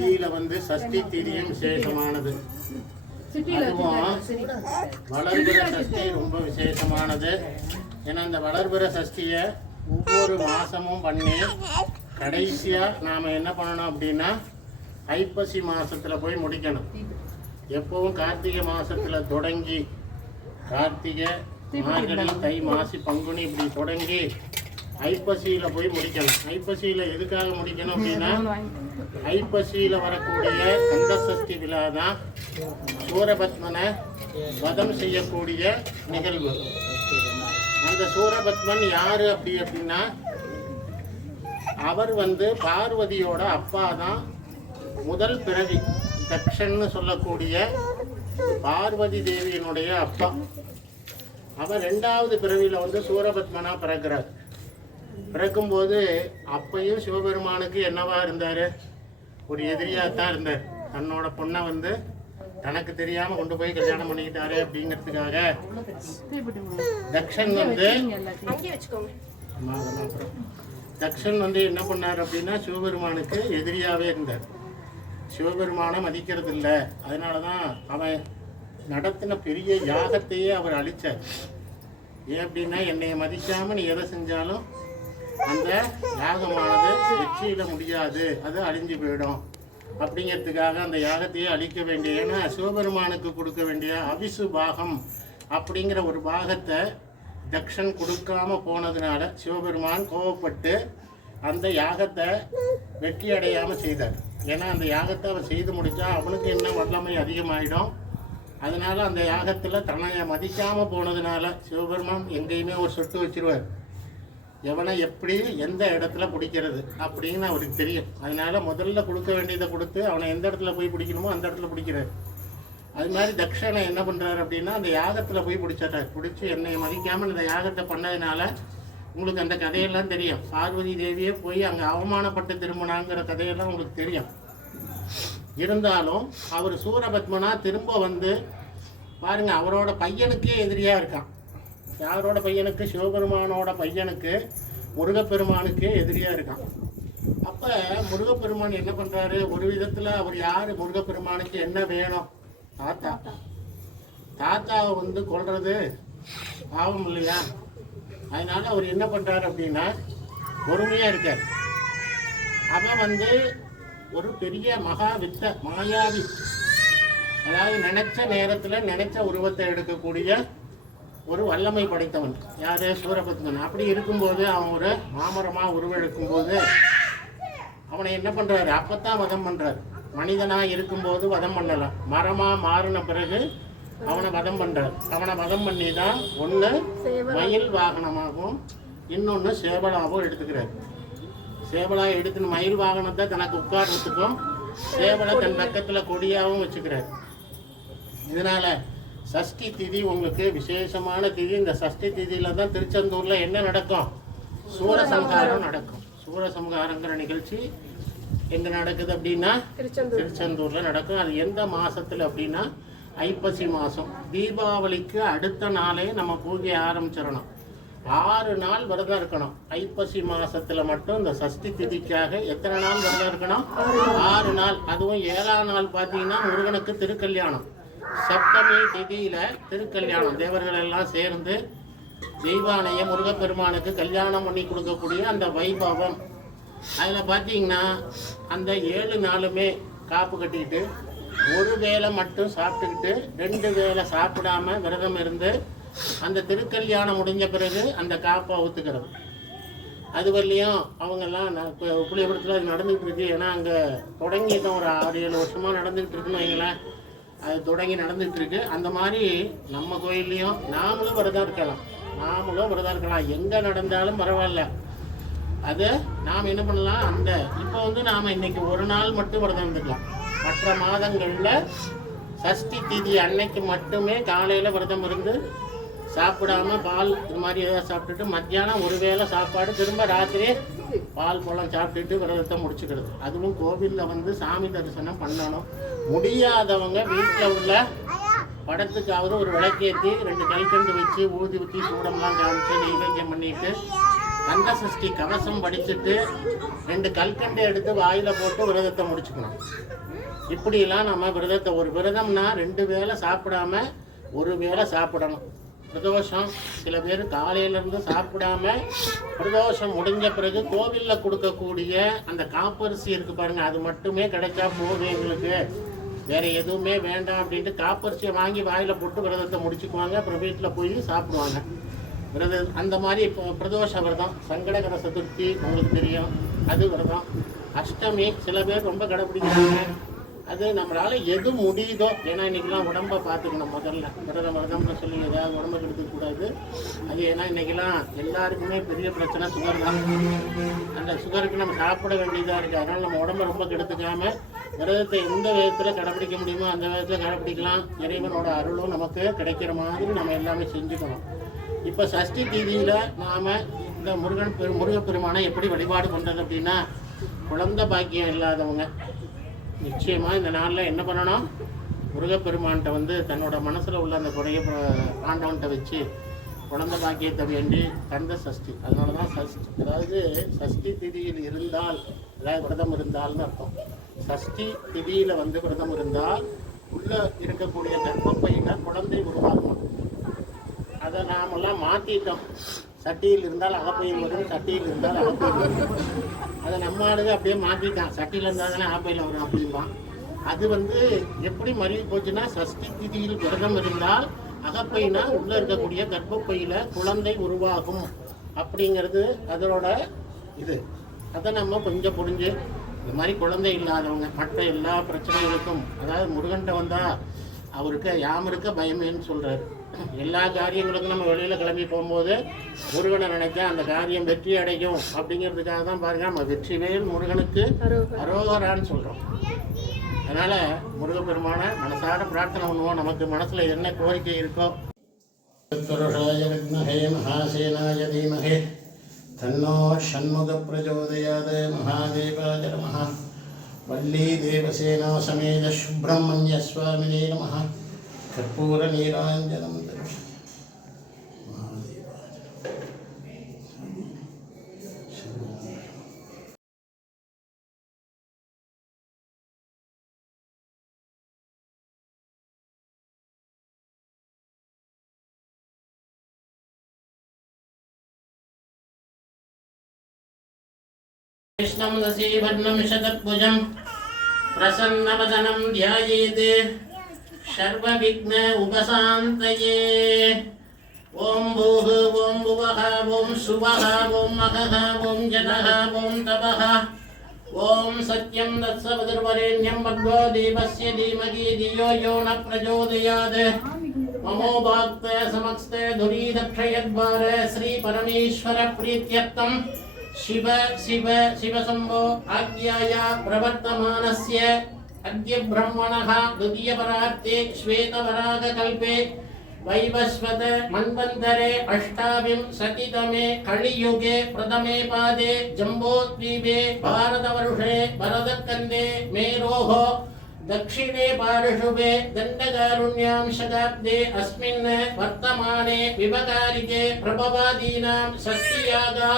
திதியில வந்து சஷ்டி திதியும் விசேஷமானது. அதுவும் வளர்பிற சஷ்டி ரொம்ப விசேஷமானது. ஏன்னா இந்த வளர்பிற சஷ்டியை ஒவ்வொரு மாசமும் பண்ணி கடைசியா நாம என்ன பண்ணணும் அப்படின்னா ஐப்பசி மாசத்துல போய் முடிக்கணும். எப்பவும் கார்த்திகை மாசத்துல தொடங்கி கார்த்திகை, மார்கழி, தை, மாசி, பங்குனி இப்படி தொடங்கி ஐப்பசியில போய் முடிக்கணும். ஐப்பசியில எதுக்காக முடிக்கணும் அப்படின்னா ஐப்பசியில வரக்கூடிய கந்த சஷ்டி விழா தான் சூரபத்மனை வதம் செய்யக்கூடிய நிகழ்வு. அந்த சூரபத்மன் யாரு அப்படின்னா அவர் வந்து பார்வதியோட அப்பா தான். முதல் பிறவி தக்ஷன்னு சொல்லக்கூடிய பார்வதி தேவியினுடைய அப்பா. அவர் 2வது பிறவியில வந்து சூரபத்மனா பிறக்கிறார். பிறக்கும்போது அப்பையும் சிவபெருமானுக்கு என்னவா இருந்தாரு? ஒரு எதிரியாத்தான் இருந்தார். தன்னோட பொண்ணை வந்து தனக்கு தெரியாம கொண்டு போய் கல்யாணம் பண்ணிக்கிட்டாரு அப்படிங்கிறதுக்காக தக்ஷன் வந்து என்ன பண்ணார் அப்படின்னா சிவபெருமானுக்கு எதிரியாவே இருந்தார். சிவபெருமானை மதிக்கிறது இல்லை. அதனாலதான் அவன் நடத்தின பெரிய யாகத்தையே அவர் அழிச்சார். ஏன் அப்படின்னா என்னைய மதிக்காம நீ எதை செஞ்சாலும் அந்த யாகமானது வெற்றியிட முடியாது, அது அழிஞ்சு போயிடும் அப்படிங்கிறதுக்காக அந்த யாகத்தையே அழிக்க வேண்டிய, ஏன்னா சிவபெருமானுக்கு கொடுக்க வேண்டிய அவிசு பாகம் அப்படிங்கிற ஒரு பாகத்தை தக்ஷன் கொடுக்காம போனதுனால சிவபெருமான் கோபப்பட்டு அந்த யாகத்தை வெற்றி அடையாமல் செய்தார். ஏன்னா அந்த யாகத்தை அவன் செய்து முடித்தா அவனுக்கு என்ன வல்லமை அதிகமாகிடும். அதனால அந்த யாகத்தில் தன்னை மதிக்காமல் போனதுனால சிவபெருமான் எங்கேயுமே ஒரு சொட்டு வச்சிருவார். எவனை எப்படி எந்த இடத்துல பிடிக்கிறது அப்படின்னு அவருக்கு தெரியும். அதனால முதல்ல கொடுக்க வேண்டியதை கொடுத்து அவனை எந்த இடத்துல போய் பிடிக்கணுமோ அந்த இடத்துல பிடிக்கிறார். அது மாதிரி தக்ஷனை என்ன பண்ணுறாரு அப்படின்னா அந்த யாகத்தில் போய் பிடிச்சிட்டார். பிடிச்சி என்னை மதிக்காமல் இந்த யாகத்தை பண்ணதுனால உங்களுக்கு அந்த கதையெல்லாம் தெரியும். பார்வதி தேவியே போய் அங்கே அவமானப்பட்டு திரும்பினாங்கிற கதையெல்லாம் உங்களுக்கு தெரியும். இருந்தாலும் அவர் சூரபத்மனா திரும்ப வந்து பாருங்க, அவரோட பையனுக்கே எதிரியாக இருக்கான். யாரோட பையனுக்கு? சிவபெருமானோட பையனுக்கு, முருகப்பெருமானுக்கே எதிரியாக இருக்கான். அப்போ முருகப்பெருமான் என்ன பண்ணுறாரு? ஒரு விதத்தில் அவர் யார்? முருகப்பெருமானுக்கு என்ன வேணும்? தாத்தா. தாத்தாவை வந்து கொல்றது பாவம் இல்லையா? அதனால அவர் என்ன பண்ணுறாரு அப்படின்னா பொறுமையாக இருக்கார். அவன் வந்து ஒரு பெரிய மகா வித்த மாயாவி, அதாவது நினைச்ச நேரத்தில் நினைச்ச உருவத்தை எடுக்கக்கூடிய ஒரு வல்லமை படைத்தவன். யாரு? சூரபத்மன். அப்படி இருக்கும்போது அவன் ஒரு மாமரமாக உருவெடுக்கும்போது அவனை என்ன பண்ணுறாரு? அப்பத்தான் வதம் பண்ணுறாரு. மனிதனாக இருக்கும்போது வதம் பண்ணலாம். மரமாக மாறின பிறகு அவனை வதம் பண்ணுறார். அவனை வதம் பண்ணி தான் ஒன்று மயில் வாகனமாகவும் இன்னொன்று சேவலாகவும் எடுத்துக்கிறார். சேவலா எடுத்துன்னு மயில் வாகனத்தை தனக்கு உட்கார்றதுக்கும் சேவலை தன் பக்கத்தில் கொடியாகவும் வச்சுக்கிறார். இதனால சஷ்டி திதி உங்களுக்கு விசேஷமான திதி. இந்த சஷ்டி திதியில தான் திருச்செந்தூர்ல என்ன நடக்கும்? சூரசம்ஹாரம் நடக்கும். சூரசம்ஹாரங்கிற நிகழ்ச்சி எங்க நடக்குது அப்படின்னா திருச்செந்தூர்ல நடக்கும். அது எந்த மாசத்துல அப்படின்னா ஐப்பசி மாசம். தீபாவளிக்கு அடுத்த நாளே நம்ம பூஜை ஆரம்பிச்சிடணும். 6 நாள் விரதம் இருக்கணும். ஐப்பசி மாசத்துல மட்டும் இந்த சஷ்டி திதிக்காக எத்தனை நாள் விரதம் இருக்கணும்? 6 நாள். அதுவும் 7ஆம் நாள் பார்த்தீங்கன்னா முருகனுக்கு திருக்கல்யாணம். சப்தமி திதியில திருக்கல்யாணம். தேவர்கள் எல்லாம் சேர்ந்து தெய்வானைய முருகப்பெருமானுக்கு கல்யாணம் பண்ணி கொடுக்கக்கூடிய அந்த வைபவம். அதில் பார்த்தீங்கன்னா அந்த 7 நாளுமே காப்பு கட்டிக்கிட்டு ஒரு வேளை மட்டும் சாப்பிட்டுக்கிட்டு 2 வேளை சாப்பிடாம விரதம் இருந்து அந்த திருக்கல்யாணம் முடிஞ்ச பிறகு அந்த காப்பை ஊற்றுக்கிறது. அது வரலையும் அவங்கெல்லாம் இப்போ புளியபுரத்தில் அது நடந்துகிட்டு இருக்கு. ஏன்னா அங்கே தொடங்கி தான் ஒரு 6-7 வருஷமாக நடந்துக்கிட்டு இருக்குன்னு வைங்களேன். அது தொடங்கி நடந்துகிட்டு இருக்கு. அந்த மாதிரி நம்ம கோயில்லையும் நாமளும் விரதம் இருக்கலாம். எங்கே நடந்தாலும் பரவாயில்ல. அது நாம் என்ன பண்ணலாம்? அந்த இப்போ வந்து நாம் இன்னைக்கு ஒரு நாள் மட்டும் விரதம் இருந்துக்கலாம். மற்ற மாதங்களில் சஷ்டி திதி அன்னைக்கு மட்டுமே காலையில் விரதம் இருந்து சாப்பிடாம பால் இது மாதிரி ஏதாவது சாப்பிட்டுட்டு மத்தியானம் ஒரு வேளை சாப்பாடு, திரும்ப ராத்திரி பால் பழம் சாப்பிட்டுட்டு விரதத்தை முடிச்சுக்கிறது. அதுவும் கோவிலில் வந்து சாமி தரிசனம் பண்ணணும். முடியாதவங்க வீட்டில் உள்ள படத்துக்காவது ஒரு விளக்கேற்றி 2 கல்கண்டு வச்சு ஊதி ஊற்றி சூடம்லாம் காமிச்சு நெய்வேத்தியம் பண்ணிட்டு கந்த சஷ்டி கவசம் படிச்சுட்டு 2 கல்கண்டை எடுத்து வாயில போட்டு விரதத்தை முடிச்சுக்கணும். இப்படிலாம் நம்ம விரதத்தை, ஒரு விரதம்னா 2 வேளை சாப்பிடாம 1 வேளை சாப்பிடணும். பிரதோஷம் சில பேர் காலையிலேருந்து சாப்பிடாம பிரதோஷம் முடிஞ்ச பிறகு கோவிலில் கொடுக்கக்கூடிய அந்த காப்பரிசி இருக்கு பாருங்க, அது மட்டுமே கிடைச்சா போதும் எங்களுக்கு, வேற எதுவுமே வேண்டாம் அப்படின்ட்டு காப்பரிசியை வாங்கி வாயில போட்டு விரதத்தை முடிச்சுக்குவாங்க. அப்புறம் வீட்டில் போய் சாப்பிடுவாங்க. விரதம் அந்த மாதிரி இப்போ பிரதோஷ விரதம், சங்கடகர சதுர்த்தி உங்களுக்கு தெரியும், அது விரதம். அஷ்டமி சில பேர் ரொம்ப கடைப்பிடிக்கிறாங்க. அது நம்மளால எது முடியுதோ, ஏன்னா இன்னைக்கெல்லாம் உடம்பை பார்த்துக்கணும். முதல்ல விரதம்னு சொல்லி ஏதாவது உடம்பை கெடுக்கக்கூடாது. அது ஏன்னா இன்னைக்கெல்லாம் எல்லாருக்குமே பெரிய பிரச்சனை சுகர் தான். அந்த சுகருக்கு நம்ம சாப்பிட வேண்டியதாக இருக்குது. அதனால் நம்ம உடம்பை ரொம்ப கெடுத்துக்காம விரதத்தை எந்த விதத்தில் கடைப்பிடிக்க முடியுமோ அந்த விதத்தில் கடைப்பிடிக்கலாம். இறைவனோட அருளும் நமக்கு கிடைக்கிற மாதிரி நம்ம எல்லாமே செஞ்சுக்கணும். இப்போ சஷ்டி தீதியில் நாம் இந்த முருகப்பெருமானை எப்படி வழிபாடு பண்ணுறது அப்படின்னா, குழந்தை பாக்கியம் இல்லாதவங்க நிச்சயமாக இந்த நாளில் என்ன பண்ணணும், முருகப்பெருமான்கிட்ட வந்து தன்னோட மனசில் உள்ள அந்த குறைய ஆண்டவன்கிட்ட வச்சு குழந்தை பாக்கியத்தை வேண்டி கந்த சஷ்டி, அதனால தான் சஷ்டி, அதாவது சஷ்டி திதியில் இருந்தால், அதாவது விரதம் இருந்தால்னு அர்த்தம். சஷ்டி திதியில் வந்து விரதம் இருந்தால் உள்ள இருக்கக்கூடிய கர்ப்பப்பையில் குழந்தை உருவாகும். அதை நாமெல்லாம் மாற்றிட்டோம். சட்டியில் இருந்தால் அகப்பையில் வரும், சட்டியில் இருந்தால் அகப்பையில் வரும். அதை நம்ம ஆளுங்க அப்படியே மாற்றிட்டான். சட்டியில் இருந்தால் தானே அகப்பையில் வரும் அப்படின்பான். அது வந்து எப்படி மறுவி போச்சுன்னா, சஷ்டி திதியில் விரதம் இருந்தால் அகப்பைனா உள்ளே இருக்கக்கூடிய கர்ப்பப்பையில் குழந்தை உருவாகும் அப்படிங்கிறது அதனோட இது. அதை நம்ம கொஞ்சம் புரிஞ்சு, இந்த மாதிரி குழந்தை இல்லாதவங்க மற்ற எல்லா பிரச்சனைகளுக்கும், அதாவது முருகன்ட்ட வந்தால் அவருக்கு யாமருக்க பயமேன்னு சொல்கிறாரு. எல்லா காரியங்களுக்கும் நம்ம வெளியில் கிளம்பி போகும்போது முருகனை நினைச்சா அந்த காரியம் வெற்றி அடையும் அப்படிங்கிறதுக்காக தான் பாருங்க, நம்ம வெற்றிவேல் முருகனுக்கு அரோகரான்னு சொல்கிறோம். அதனால் முருகப்பெருமான மனசார பிரார்த்தனை பண்ணுவோம். நமக்கு மனசில் என்ன கோரிக்கை இருக்கோ. மகாசேனாய தீமஹே தன்னோ ஷண்முக பிரச்சோதயாத். மகாதேவாய நமः. வள்ளி தேவசேனா சமேத சுப்பிரமணிய சுவாமினே நமः. கற்பூர நீராஞ்சனம் कृष्णं दशीवर्णं शतभुजं प्रसन्नवदनं ध्यायेत् सर्वविघ्न उपशान्तये। ओम भूः ओम भुवः ओम सुवः ओम मघः ओम जनः ओम तपः ओम सत्यं तत्सवितुर्वरेण्यं भर्गो देवस्य धीमहि धियो यो न प्रचोदयात्। ममो भक्त समस्ते धुरीदक्षयद्वार श्री परमेश्वर प्रीत्यर्थं शिव शिव शिवशम्भो आज्ञाया प्रवर्तमानस्य अद्य ब्रह्मणः द्वितीयपरार्थे श्वेतवराहकल्पे वैवस्वत मन्वन्तरे अष्टाविंशतितमे कलियुगे प्रथमे पादे जम्बोद्वीपे भारतवर्षे भरतखण्डे मेरोः दक्षिणे पार्श्वे दण्डकारुण्यां शताब्दे अस्मिन् वर्तमाने विभकारिके प्रभवादीनां षष्ठीयागा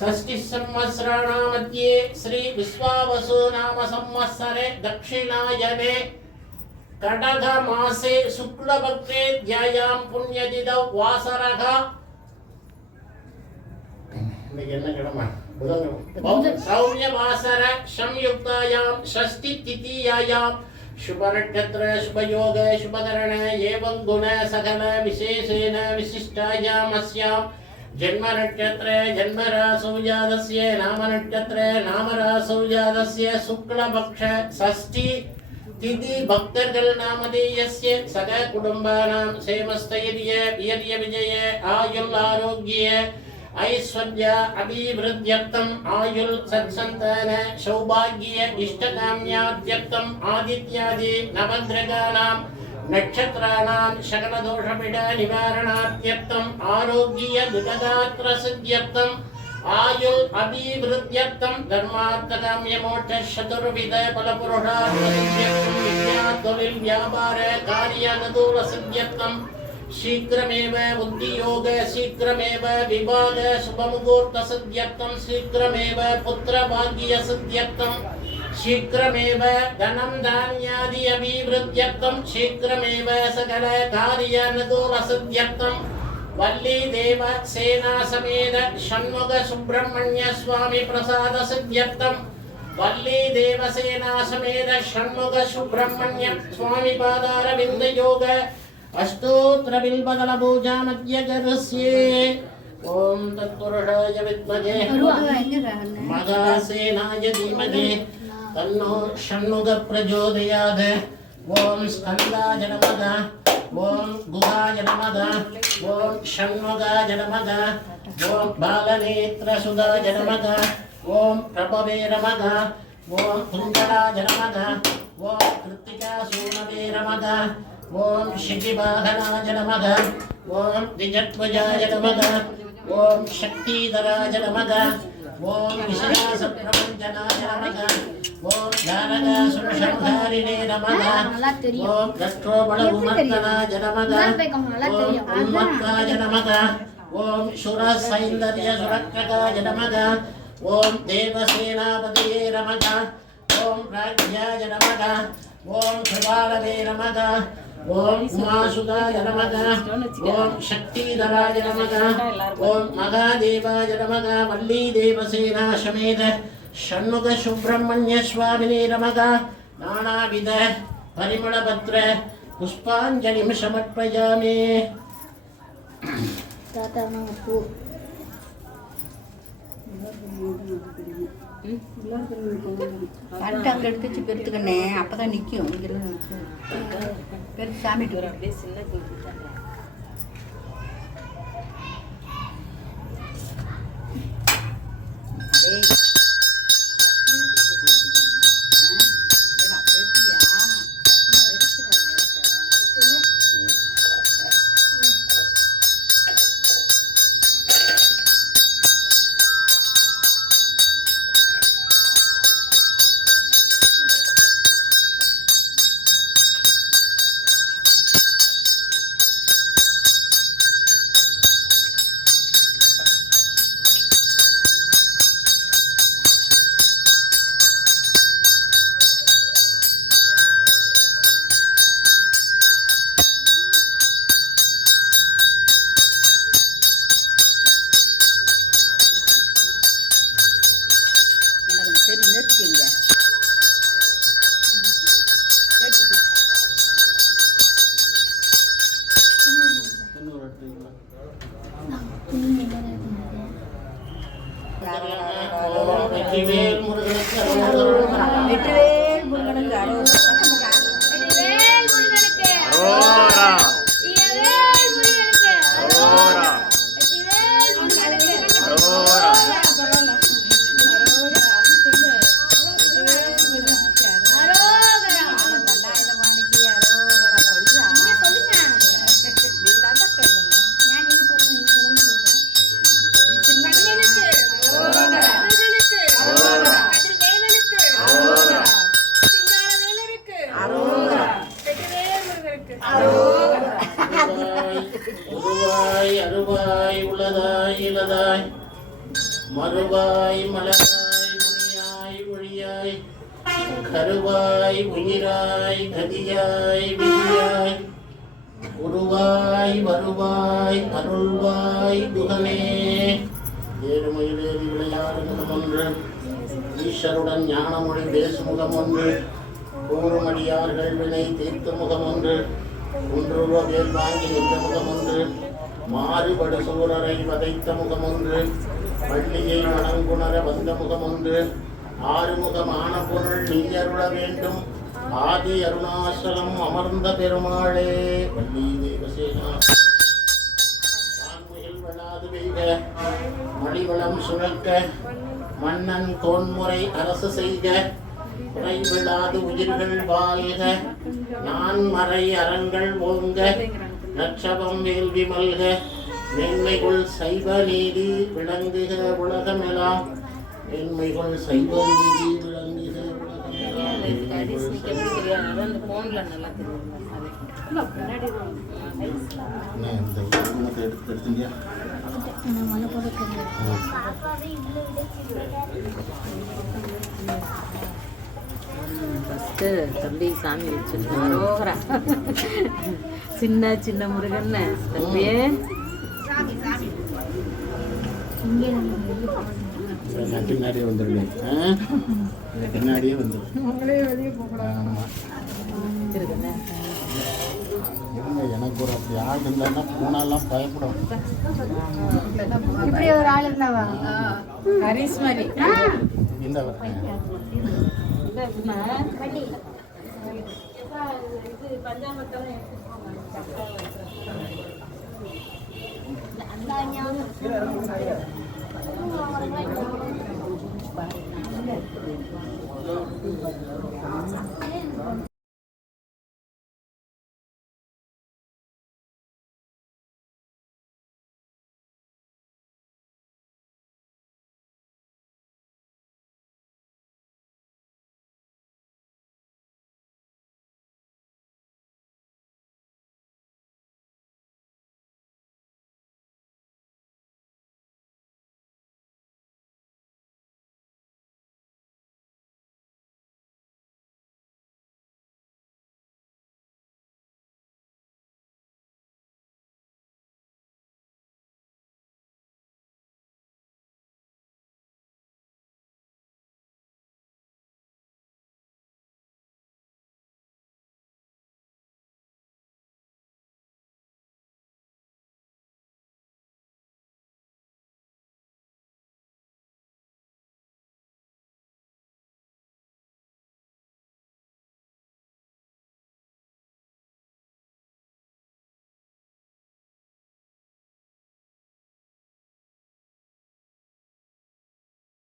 षष्ठिसंवत्सराणां मध्ये श्री विश्वावसु नाम संवत्सरे दक्षिणायने கடக மாசே சுக்லபக்ஷே த்யாயாம் புண்ணியதிதௌ வாசரக. இன்னைக்கு என்ன கிழமை? புதன்கிழமை. சௌமிய வாசர சம்யுக்தாயாம் ஷஷ்டி திதியாயாம் शुभ नक्षत्र शुभ योग शुभ करण एवं गुण सकल विशेषेण विशिष्टायाम अस्याम जन्म नक्षत्र जन्म रासौ जातस्य नाम नक्षत्र नाम रासौ जातस्य शुक्ल पक्ष षष्ठी तिथि भक्तர்கள் नामधेयस्य सग कुटुंबानां क्षेमस्थैर्य वीर्य विजय आयुल आरोग्य ऐश्वर्य अभिवृद्ध्यर्थम आयुल सत्संतान सौभाग्य इष्टकाम्यार्थम आदित्यादि नवग्रहाणां नक्षत्राणां सकल दोषपीड निवारणार्थम आरोग्य दुर्गात्र सिद्ध्यर्थम आयुल अभिवृद्ध्यर्थम धर्मार्थकाम्य मोक्ष चतुर्विध फलपुरुषार्थ सिद्ध्यर्थम विद्या तोलिल व्यापार कार्य अनुकूल सिद्ध्यर्थम शीघ्रमेव उद्योग शीघ्रमेव विवाह शुभमुहूर्त सिद्ध्यर्थं शीघ्रमेव पुत्रभाग्य सिद्ध्यर्थं शीघ्रमेव धनं धान्यादि अभिवृद्ध्यर्थं शीघ्रमेव सकल कार्यानुकूल सिद्ध्यर्थं वल्ली देव सेना समेत षण्मुख सुब्रह्मण्य स्वामी प्रसाद सिद्ध्यर्थं वल्ली देवसेना समेत षण्मुख सुब्रह्मण्य स्वामी पादारविन्द योग अष्टोत्र बिल्बदल पूजा मध्य करस्ये ओम तत्पुरुषाय विद्महे मघासेनाय धीमहि तन्नो षण्मुख प्रचोदयात् ओम स्कन्दाय नमः ओम गुहाय नमः ओम षण्मुखाय नमः ओम बालनेत्रसुधाय नमः ओम प्रभवे नमः ओम कुण्डलाय नमः ओम कृत्तिकासूनवे नमः ओम शिखिवाहनाय नमः ओम द्विजध्वजाय नमः ओम शक्तिधराय नमः ओम विषयासप्रपञ्चनाय नमः ओम ज्ञानकासुरसंहारिणे नमः ओम दष्ट्रोबलविमर्दनाय नमः ओम उन्मत्ताय नमः ओम शूरसैन्दर्यसुरक्षकाय नमः ओम देवसेनापतये नमः ओम राज्याय नमः ओम कृपालवे नमः ओम उमासुताय नमः ओम शक्तिधराय नमः ओम महादेवाय नमः वल्ली देवसेना समेत षण्मुख सुब्रह्मण्य स्वामिने नमः नानाविध परिमलपत्र पुष्पाञ्जलिं समर्पयामि கரெக்டாக அங்கே எடுத்து பெருத்துக்கண்ணே அப்போ தான் நிற்கும் பெருத்து சாமிட்டு வரும் அப்படியே சின்ன வெற்றிவேல் முருகனுக்கு அருவாய் உளதாய் இலதாய் மறுவாய் மலராய் மணியாய் ஒழியாய் கருவாய் உயிராய் கதியாய் விதியாய் உருவாய் வருவாய் அருள்வாய் குகனே ஏறுமயிலேறி விளையாடு முகம் ஒன்று ஈஸ்வருடன் ஞானமொழி பேசுமுகம் ஒன்று கூறுமடியார்கள் வினை தீர்த்த முகம் ஒன்று ஒன்றுருவ வேல் வாங்கி நின்ற முகம் ஒன்று மாறுபடு சூரரை வதைத்த முகம் ஒன்று பள்ளியை மணங்குணர வந்த முகம் ஒன்று ஆறுமுகமான பொருள் நீ அருள வேண்டும் ஆதி அருணாசலம் அமர்ந்த பெருமாளே வள்ளி தேவசேனா வான்முகில் வளாது பெய்க மணிவளம் சுழற்க மன்னன் கோன்முறை அரசு செய்க குறைவிழாது உயிர்கள் வாழ்க நான் மறை அறங்கள் ஓங்க நற்றவம் வேள்வி மல்க மேன்மைகுள் சைவ நீதி விளங்குக உலகமெல்லாம் மேன்மைகுள் சைவ நீதி விளங்குக உலகமெல்லாம் ஹரிஸ் நிக்க எப்படி தெரியாது, அதான் அந்த போன்ல நல்லா தெரியும். அது என்ன இந்த குங்குமத்தை எடுத்துட்டியா? ஃபஸ்ட்டு தம்பி சாமி வச்சுட்டு அரோகரா. சின்ன சின்ன முருகன் தம்பியே. நான் பின்னாடியே வந்துடுவேன். பின்னாடியே வந்துடும். ஆமாம் இருக்குண்ணே. இருங்க, எனக்கு ஒரு அப்படி ஆள் இருந்தான்னா பூனாலாம் பயப்படும். இப்படி ஒரு ஆள் இருந்தாவா ஹரிஸ் மாதிரி இந்த வரேன். இல்லை எப்படின்னா இது பஞ்சாமட்டம்